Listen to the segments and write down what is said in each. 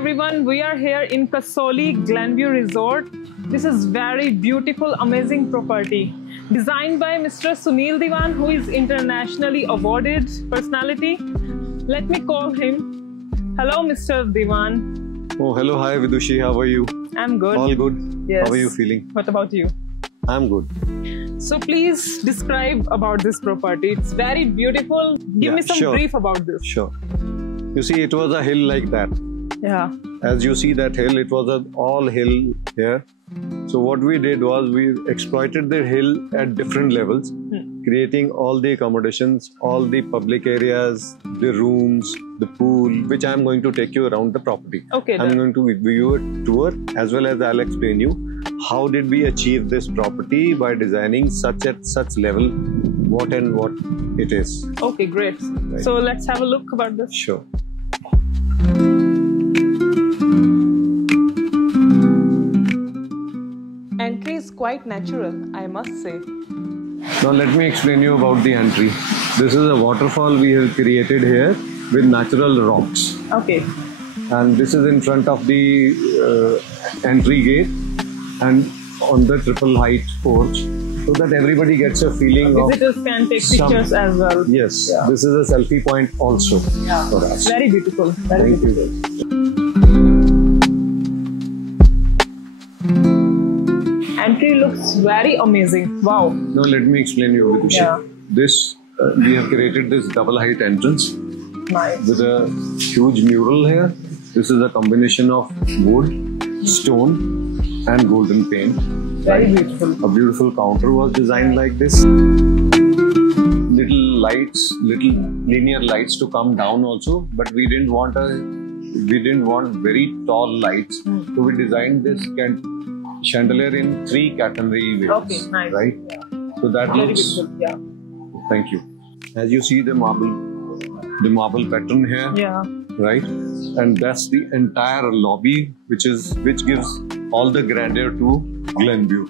everyone, we are here in Kasoli Glenview Resort. This is very beautiful, amazing property designed by Mr. Sunil Diwan, who is internationally awarded personality. Let me call him. Hello, Mr. Diwan. Oh, hello. Hi, Vidushi. How are you? I'm good. All good? Yes. How are you feeling? What about you? I'm good. So please describe about this property. It's very beautiful. Give me some brief about this. Sure. You see, it was a hill like that. Yeah. As you see that hill, it was an all hill here. So what we did was we exploited the hill at different levels, creating all the accommodations, all the public areas, the rooms, the pool, which I'm going to take you around the property. Okay. I'm going to give you a tour, as well as I'll explain you how did we achieve this property by designing such at such level, what and what it is. Okay, great. Right. So let's have a look about this. Sure. Entry is quite natural, I must say. Now let me explain you about the entry. This is a waterfall we have created here with natural rocks. Okay. And this is in front of the entry gate and on the triple height porch, so that everybody gets a feeling of... Visitors can take pictures as well. Yes, this is a selfie point also for us. Very beautiful. Very Thank beautiful. you. Entry looks very amazing. Wow. Now let me explain you, Vidushi. Yeah. This, we have created this double height entrance Nice. with a huge mural here. This is a combination of wood, stone and golden paint. Very beautiful. A beautiful counter was designed like this. Little lights, little linear lights to come down also, but we didn't want very tall lights. So we designed this chandelier in 3 catenary waves. Okay, nice. Right? Yeah. So that Very looks... beautiful. Yeah. Thank you. As you see the marble pattern here. Yeah. Right? And that's the entire lobby, which gives all the grandeur to Glenview.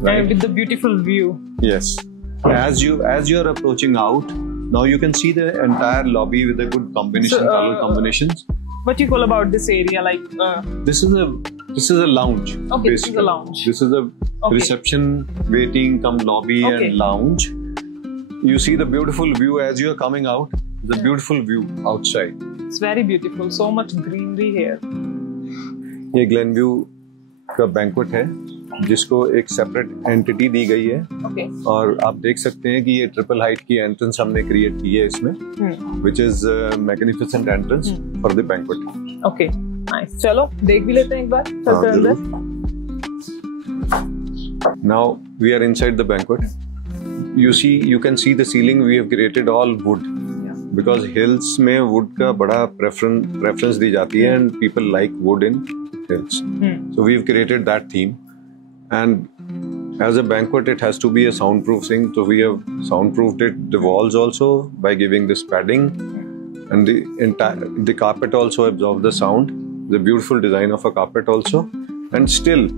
Right? And with the beautiful view. Yes. As you are approaching out, now you can see the entire lobby with a good combination, color combinations. What do you call about this area? Like This is a lounge. Okay, basically. this is a lounge. This is a reception, waiting, come lobby and lounge. You see the beautiful view as you are coming out. The beautiful view outside. It's very beautiful. So much greenery here. ये Glenview का banquet है, जिसको एक separate entity दी गई है. Okay. और आप देख सकते हैं कि ये triple height की entrance हमने create की है इसमें, which is a magnificent entrance for the banquet. Okay. Nice. चलो देख भी लेते हैं एक बार. चलते अंदर. Now we are inside the banquet. You can see the ceiling. We have created all wood. Because hills में wood का बड़ा preference दी जाती है, and people like wood in hills. So we've created that theme, and as a banquet it has to be a soundproof thing. So we have soundproofed it, the walls also, by giving this padding, and the carpet also absorbs the sound. The beautiful design of a carpet also, and still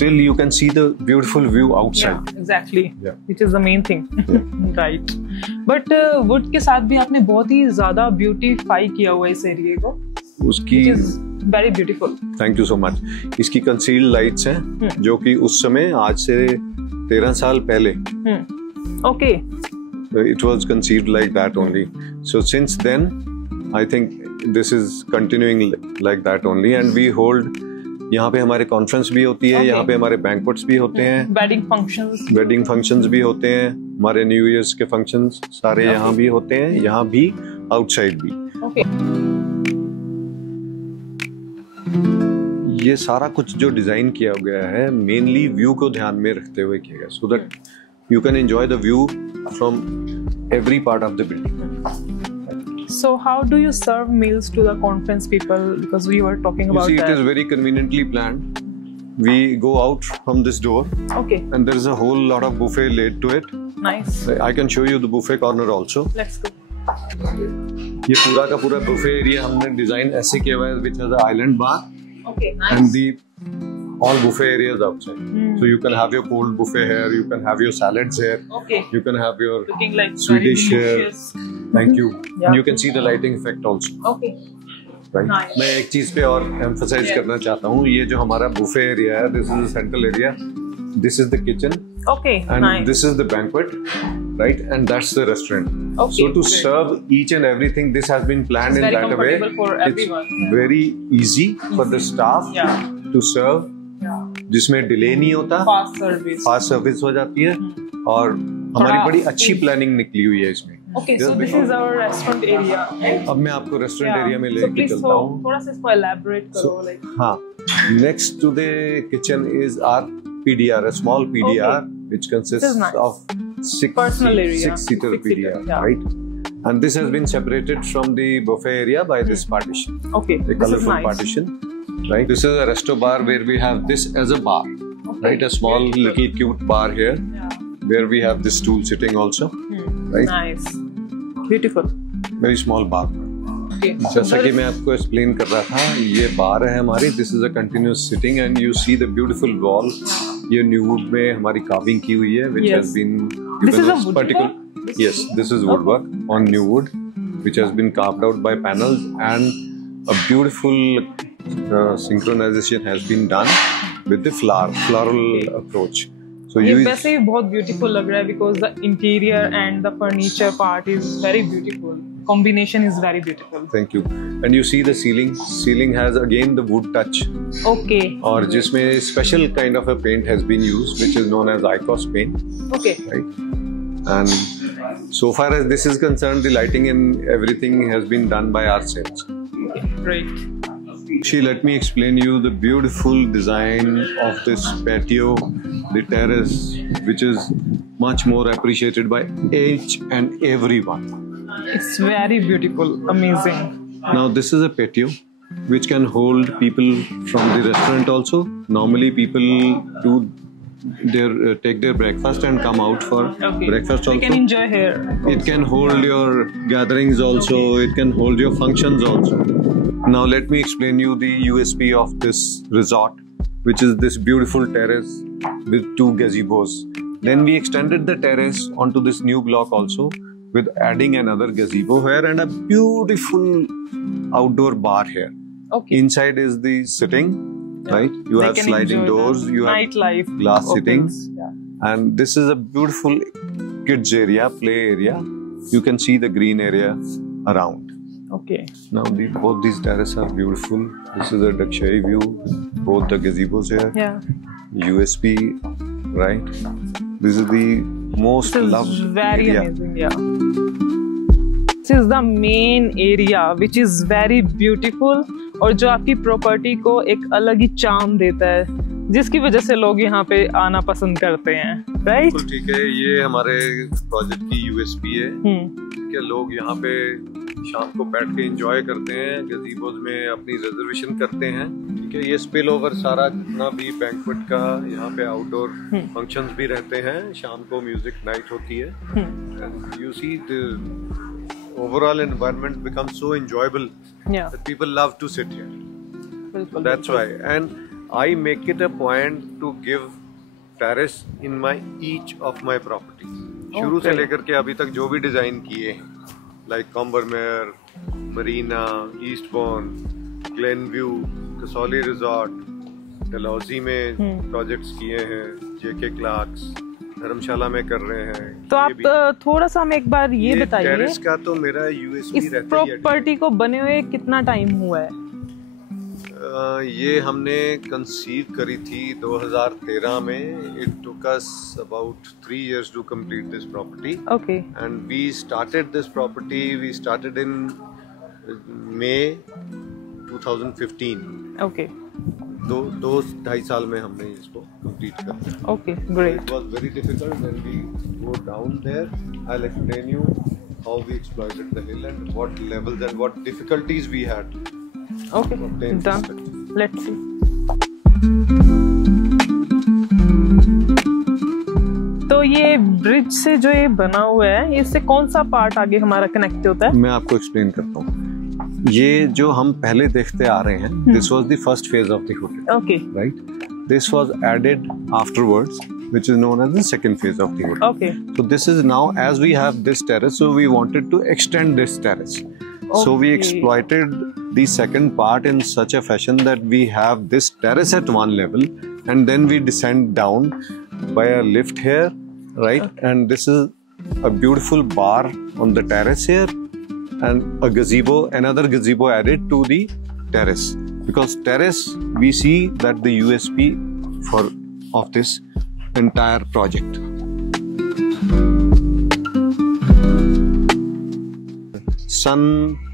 you can see the beautiful view outside. Yeah, exactly. Yeah. Which is the main thing. Right. But wood के साथ भी आपने बहुत ही ज़्यादा beautify किया हुआ इस area को. उसकी Which is very beautiful. Thank you so much. इसकी concealed lights हैं, जो कि उस समय आज से 13 साल पहले. Okay. It was conceived like that only. So since then, I think this is continuing like that only, and we hold. यहाँ पे हमारे कॉन्फ्रेंस भी होती है, यहाँ पे हमारे बैंक्वेट्स भी होते हैं, वेडिंग फंक्शंस भी होते हैं, हमारे न्यू ईयर्स के फंक्शंस सारे यहाँ भी होते हैं, यहाँ भी, आउटसाइड भी. ये सारा कुछ जो डिजाइन किया गया है मेनली व्यू को ध्यान में रखते हुए किया गया, so that you can enjoy the view from every part of the building. So how do you serve meals to the conference people? Because we were talking about that. You see, it is very conveniently planned. We go out from this door. Okay. And there is a whole lot of buffet laid to it. Nice. I can show you the buffet corner also. Let's go. ये पूरा का पूरा buffet area हमने design ऐसे किया हुआ है, which has an island bar. Okay, nice. And all buffet areas outside. So you can have your cold buffet here. You can have your salads here. Okay. You can have your looking like Swedish here. Thank you. Yeah. You can see the lighting effect also. Okay. Right. Nice. मैं एक चीज पे और emphasise करना चाहता हूँ, ये जो हमारा बुफे एरिया है, this is central area, this is the kitchen Okay, and nice. this is the banquet, right, and that's the restaurant. Okay, So to great. serve each and everything, this has been planned It's in very that way. comfortable for everyone. It's very easy for the staff Yeah. to serve, Yeah. जिसमें delay नहीं होता, Fast service. Fast service हो जाती है, और हमारी बड़ी अच्छी प्लानिंग निकली हुई है इसमें। Okay, so this is our restaurant area. अब मैं आपको रेस्टोरेंट एरिया में So लेके please चलता हूँ। थोड़ा सा इसको elaborate करो, like. हाँ, next to the kitchen is our PDR, a small PDR, which consists This is nice. of Personal area. six-seater Six-seater, PDR, yeah. right? And this has been separated from the buffet area by this partition, Okay, a this is colorful nice. partition, right? This is a resto bar where we have this as a bar, Okay. right? A small little cute bar here, Yeah. where we have this stool sitting also, right? Nice. Beautiful. Very small bar. Okay. जैसा कि मैं आपको explain कर रहा था, ये बार है हमारी, this is a continuous sitting and you see the beautiful wall, ये न्यू वुड में हमारी कार्विंग की हुई है, which Yes. has been This is a us woodwork? Yes, this is woodwork on new wood, which has been carved out by panels, and a beautiful synchronization has been done with the floral approach. So ये you वैसे ही बहुत beautiful लग रहा है because the interior and the furniture part is very beautiful. Combination is very beautiful. Thank you. And you see the ceiling. Ceiling has again the wood touch. Okay. और जिसमें special kind of a paint has been used, which is known as ICOS paint, Okay. right? And so far as this is concerned, the lighting and everything has been done by ourselves. Okay. Great. Let me explain you the beautiful design of this patio, the terrace, which is much more appreciated by each and everyone. It's very beautiful. Amazing. Now this is a patio which can hold people from the restaurant also. Normally people do take their breakfast and come out for Okay. breakfast also. We can enjoy here. It can hold your gatherings also, it can hold your functions also. Now let me explain you the USP of this resort, which is this beautiful terrace with 2 gazebos. Then we extended the terrace onto this new block also, with adding another gazebo here and a beautiful outdoor bar here. Okay. Inside is the sitting, right? You They have can sliding enjoy doors, the you have nightlife glass opens. sittings. Yeah. And this is a beautiful kids area, play area. You can see the green area around. Okay. Now both these terraces are beautiful. This is a Dakshay view, both the gazebos here. Yeah. USP, right? This is the most This is loved very area. amazing. Yeah. This is the main area, which is very beautiful, और जो आपकी property को एक अलग ही charm देता है, जिसकी वजह से लोग यहाँ पे आना पसंद करते हैं, राइट? बिल्कुल ठीक है, ये हमारे प्रोजेक्ट की USP है कि लोग यहाँ पे शाम को बैठ के एंजॉय करते हैं, गज़ीबोज़ में अपनी रिजर्वेशन करते हैं, ठीक है। ये स्पिल ओवर सारा जितना भी बैंक्वेट का यहाँ पे आउटडोर फंक्शंस भी रहते हैं, शाम को म्यूजिक नाइट होती है, and you see the overall environment becomes so enjoyable that people love to sit here. बिल्कुल. That's why, and I make it a point to give terrace in my each of my properties. शुरू से लेकर के अभी तक जो भी design किए हैं, like Combermere, Marina, Eastbourne, Glenview, Kasoli Resort, Dalhousie में प्रोजेक्ट्स किए हैं, JK Clarks, धर्मशाला में कर रहे हैं। तो आप थोड़ा सा हमें एक बार ये बताइए, टेरेस का तो मेरा USP इस रहता ही है। प्रॉपर्टी को बने हुए कितना टाइम हुआ है? ये हमने कंसीव करी थी 2013 में। It took us about 3 years to complete this property. Okay. And we started this property. We started in May 2015. Okay. दो 2.5 साल में हमने इसको कंप्लीट कर दिया। Okay, great. It was very difficult when we go down there. I'll explain you how we exploited the hill and what levels and what difficulties we had. Okay, done. Let's see. तो ये bridge से जो ये बना हुआ है, इससे कौन सा पार्ट आगे हमारा कनेक्ट होता है? मैं आपको एक्सप्लेन करता हूँ। ये जो हम पहले देखते आ रहे हैं, this was the first phase of the hotel. Okay. Right? This was added afterwards, which is known as the second phase of the hotel. Okay. So this is now, as we have this terrace, so we wanted to extend this terrace. So we exploited the second part in such a fashion that we have this terrace at one level, and then we descend down by a lift here, right? And this is a beautiful bar on the terrace here, and a gazebo, another gazebo added to the terrace. Because terrace, we see that the USP of this entire project. सन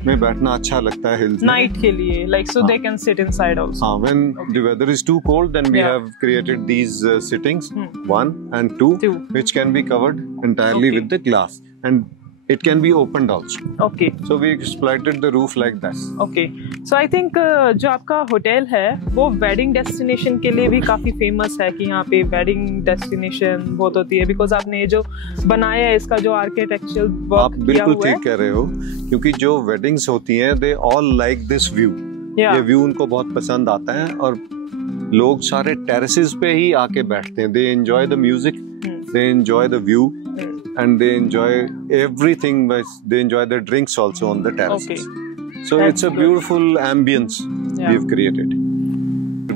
में बैठना अच्छा लगता है hills night के लिए, like so they can sit inside also. हाँ, when the weather is too cold, then we have created these sittings, 1 and 2, which can be covered entirely with the glass, and it can be opened also. Okay. So we exploited the roof like that. Okay. So I think जो आपका hotel है वो wedding destination के लिए भी काफी famous है कि यहाँ पे वेडिंग डेस्टिनेशन बहुत होती है, बिकॉज आपने जो बनाया है इसका जो आर्किटेक्चरल वर्क आप बिल्कुल ठीक कह रहे हो, क्योंकि जो वेडिंग्स होती हैं they all like this view. ये व्यू उनको बहुत पसंद आता है और लोग सारे टेरेसेस पे ही आके बैठते हैं. They enjoy the music, they enjoy the view, and they enjoy everything, but they enjoy their drinks also on the terraces. Okay. So it's a beautiful ambience we've created.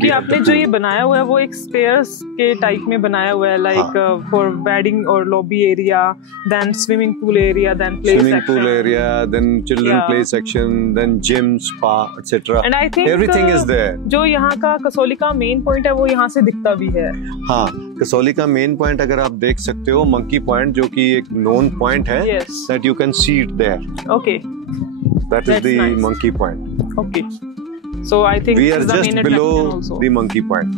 कि आपने जो ये बनाया हुआ है वो एक स्टेयर्स के टाइप में बनाया हुआ है, लाइक फॉर वेडिंग और lobby area, then swimming pool area, then play section, swimming pool area, then children play section, then gym, spa, etc. And I think everything is there. जो यहाँ का कसौली का मेन पॉइंट है वो यहाँ से दिखता भी है. हाँ, कसौली का मेन पॉइंट अगर आप देख सकते हो, मंकी पॉइंट, जो कि एक नोन पॉइंट है, that you can see it there. Okay. That is the monkey point. Okay. So I think we are just below the monkey point.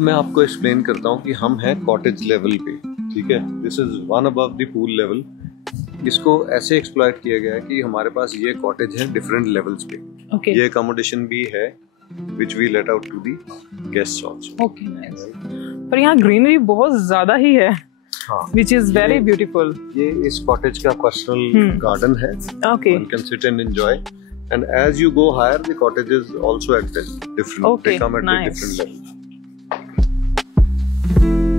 मैं आपको एक्सप्लेन करता हूँ कि हम हैं कॉटेज लेवल पे, ठीक है. This is one above the pool level. इसको ऐसे एक्सप्लॉइट किया गया है कि हमारे पास ये कॉटेज है डिफरेंट लेवल्स पे. Okay. ये अकोमोडेशन भी है which we let out to the guests also. Okay, nice. पर यहाँ ग्रीनरी बहुत ज्यादा ही है. हाँ, which is very beautiful. ये इस कॉटेज का पर्सनल गार्डन है. Okay. One can sit and enjoy. And as you go higher, the cottages also at different. Okay, they come at nice. different levels.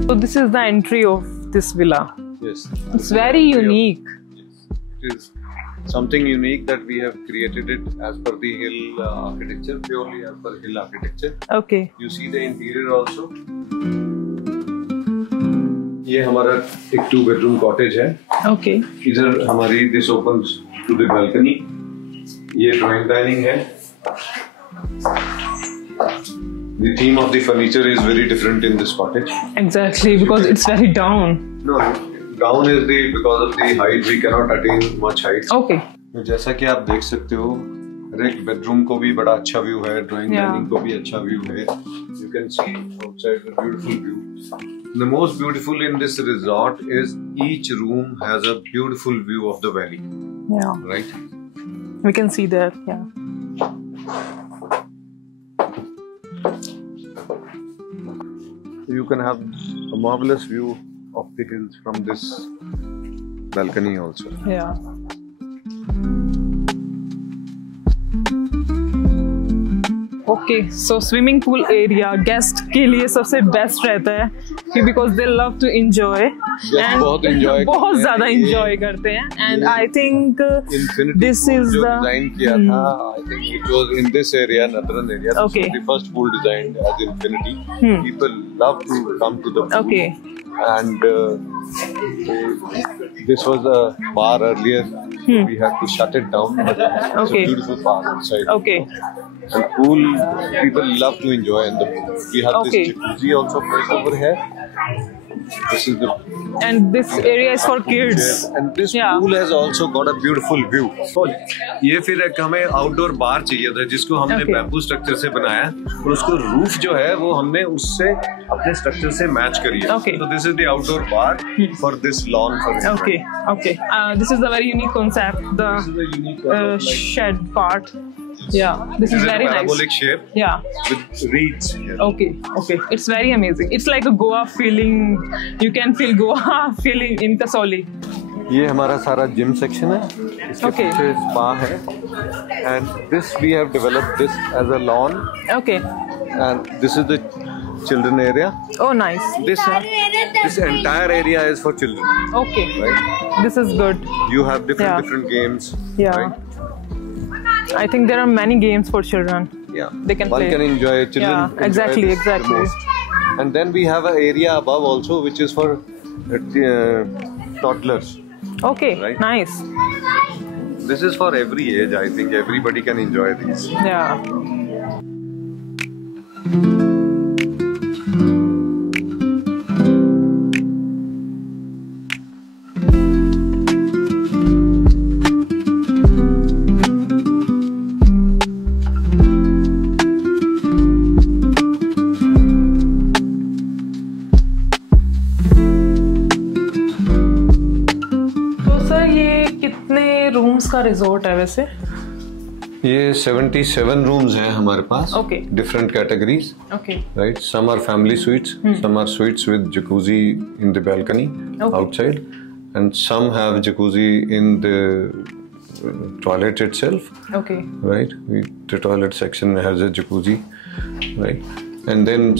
So this is the entry of this villa. Yes. It's very unique. Yes. It is something unique that we have created it as per the hill architecture, purely as per hill architecture. Okay. You see the interior also. ये हमारा एक 2 bedroom cottage है. Okay. इधर हमारी this opens to the balcony. ये drawing dining है. The theme of the furniture is very different in this cottage. Exactly, because it's very down. No, down is because of the height. We cannot attain much height. Okay. जैसा कि आप देख सकते हो, हर एक bedroom को भी बड़ा अच्छा व्यू है, ड्राइंग डाइनिंग को भी अच्छा व्यू है. You can see outside the beautiful view. The most beautiful in this resort is each room has a beautiful view of the valley. Yeah. Right? We can see that. Yeah. You can have a marvelous view of the hills from this balcony also. Yeah. Okay, so swimming pool area guest के लिए सबसे best रहता है कि because they love to enjoy and बहुत ज़्यादा enjoy करते हैं. And I think this is the design किया था. I think it was in this area, northern area. Okay. The first pool designed as Infinity. People love to come to the pool. Okay. And this was a bar earlier. We had to shut it down. But it's Okay. a beautiful bar inside. Okay. And pool, people love to enjoy in the pool. We have Okay. this jacuzzi also placed over here. This is the And this area is for kids. and this Yeah. pool has also got a beautiful view. ये फिर एक हमें outdoor बार चाहिए था जिसको हमने Okay. Bamboo structure से बनाया और उसको रूफ जो है वो हमने उससे अपने स्ट्रक्चर से मैच करी है. Okay. So this is the outdoor bar for this lawn for this. Okay. Okay. This is a very unique concept. The This is a unique shed part. Yeah. This is very nice. parabolic shape Yeah. with reeds here. Okay. Okay. It's very amazing. It's like a Goa feeling. You can feel Goa feeling in Kasoli. ये हमारा सारा gym section है. इसके Okay. पीछे spa है. And this we have developed this as a lawn. Okay. And this is the children area. Oh, nice. This entire area is for children. Okay. Right. This is good. You have Yeah. different games. Yeah. Right? I think there are many games for children. Yeah. They can One play. can enjoy. Children. Yeah, enjoy exactly, this the exactly. most. And then we have an area above also, which is for toddlers. Okay. Right. Nice. This is for every age. I think everybody can enjoy these. Yeah. Rooms का resort है वैसे? ये 77 rooms हैं हमारे पास. Okay. Different categories. Okay. Right. Some are family suites. Some are suites with jacuzzi in the balcony outside, and some have jacuzzi in the toilet itself. Okay. Right. The toilet section has a jacuzzi. Right. And then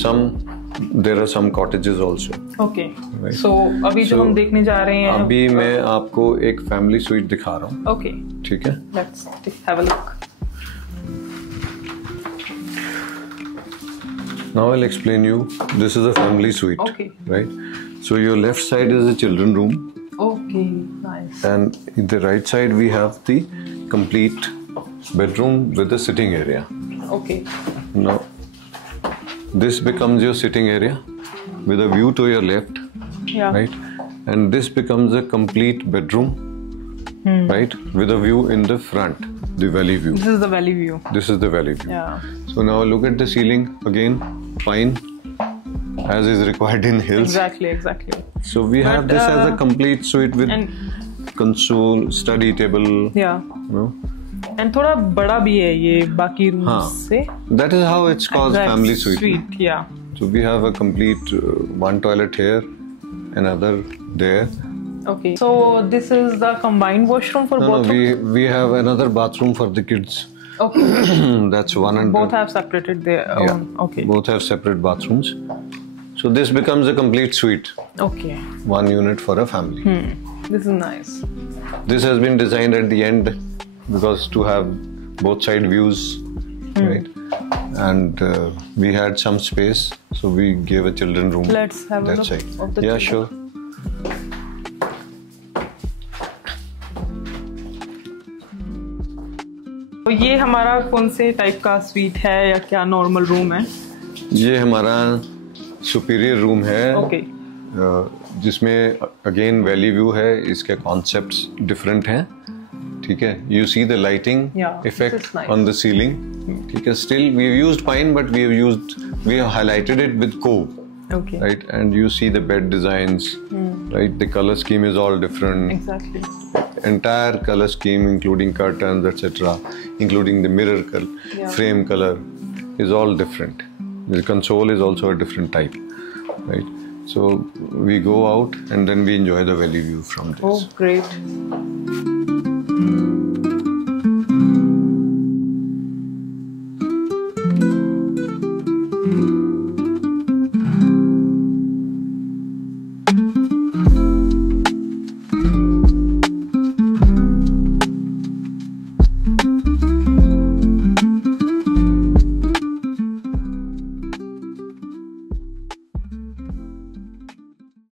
there are some cottages also. Okay. Right. So अभी जो हम देखने जा रहे हैं अभी मैं आपको एक फैमिली स्वीट दिखा रहा हूँ. Okay. ठीक है. Let's have a look. Now I'll explain you. This is a family suite. Okay. Right. So your left side is the children room. Okay. Nice. And in the right side we have the complete bedroom with the sitting area. Okay. Now this becomes your sitting area with a view to your left. Yeah. Right. And this becomes a complete bedroom. Right, with a view in the front, the valley view. This is the valley view. This is the valley view. Yeah. So now look at the ceiling again, pine, as is required in hills. Exactly. So we have this as a complete suite with console, study table. Yeah. You know. And थोड़ा बड़ा भी है ये बाकी rooms से. That is how it's called family suite. Suite, yeah. So we have a complete one toilet here, another there. Okay. So this is the combined washroom for both. No, we have another bathroom for the kids. Okay. That's one and both have separated their own. Okay. Both have separate bathrooms. So this becomes a complete suite. Okay. One unit for a family. This is nice. This has been designed at the end because to have both side views, right? And we had some space, so we gave a children room. Let's have a that look side. of the Yeah, children. sure. तो ये हमारा कौन से type का sweet है या क्या normal room है? ये हमारा सुपीरियर रूम है. Okay. जिसमें अगेन वैली व्यू है. इसके कॉन्सेप्ट्स डिफरेंट हैं. ठीक है. You see the lighting effect on the ceiling. ठीक है. Still we have used pine, but we have highlighted it with cove. Okay. Right, and you see the bed designs. Right, the color scheme is all different. Exactly. Entire color scheme, including curtains, etc., including the mirror frame color, is all different. The console is also a different type. Right. So we go out and then we enjoy the valley view from this. Oh, great.